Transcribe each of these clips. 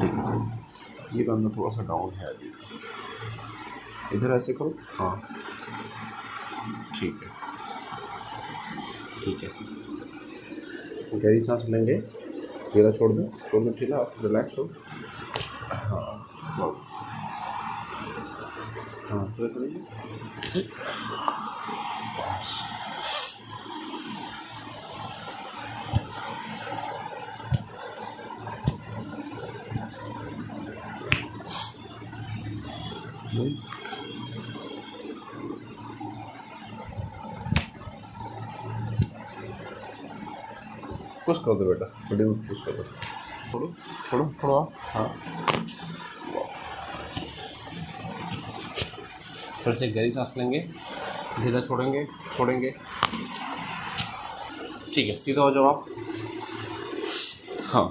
ठीक है, ये बंदा थोड़ा सा डाउन है अभी, इधर ऐसे करो, हाँ ठीक है ठीक है। गहरी सांस लेंगे, ढीला छोड़ दो ढीला, आप रिलैक्स हो, हाँ हाँ थोड़ा छोड़िए, पुश कर दो बेटा, बड़ी पुश कर दो, छोड़ो छोड़ो छोड़ो आप, हाँ फिर से गहरी सांस लेंगे, ढीला छोड़ेंगे छोड़ेंगे, ठीक है, सीधा हो जाओ आप, हाँ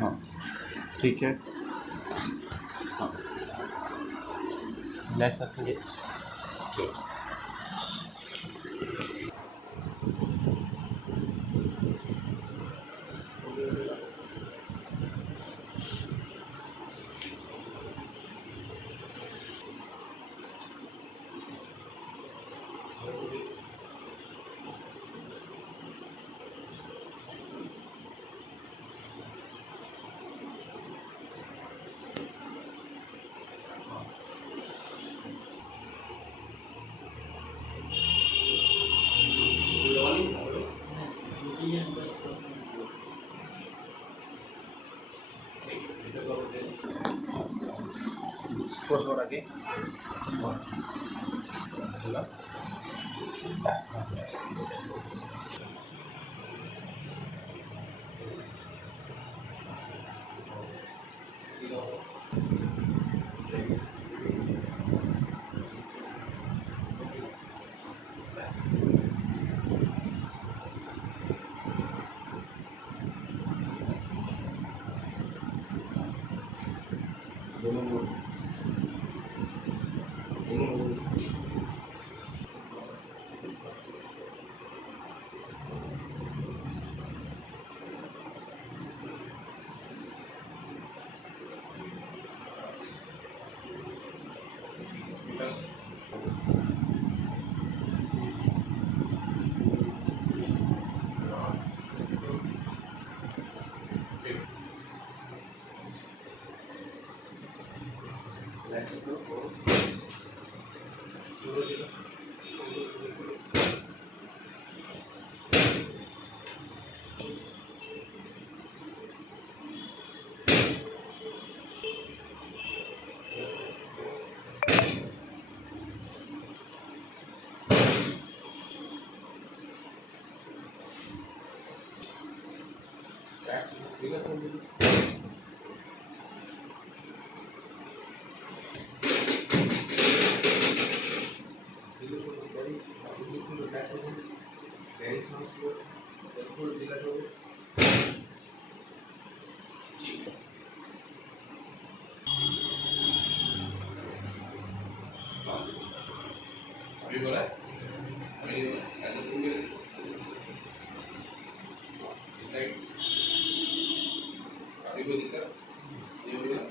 हाँ ठीक है, हाँ रिलैक्स रखेंगे, ठीक। Close door again. अभी बोला अभी ऐसा पूरे इस साइड अभी कोई दिक्कत ये बोला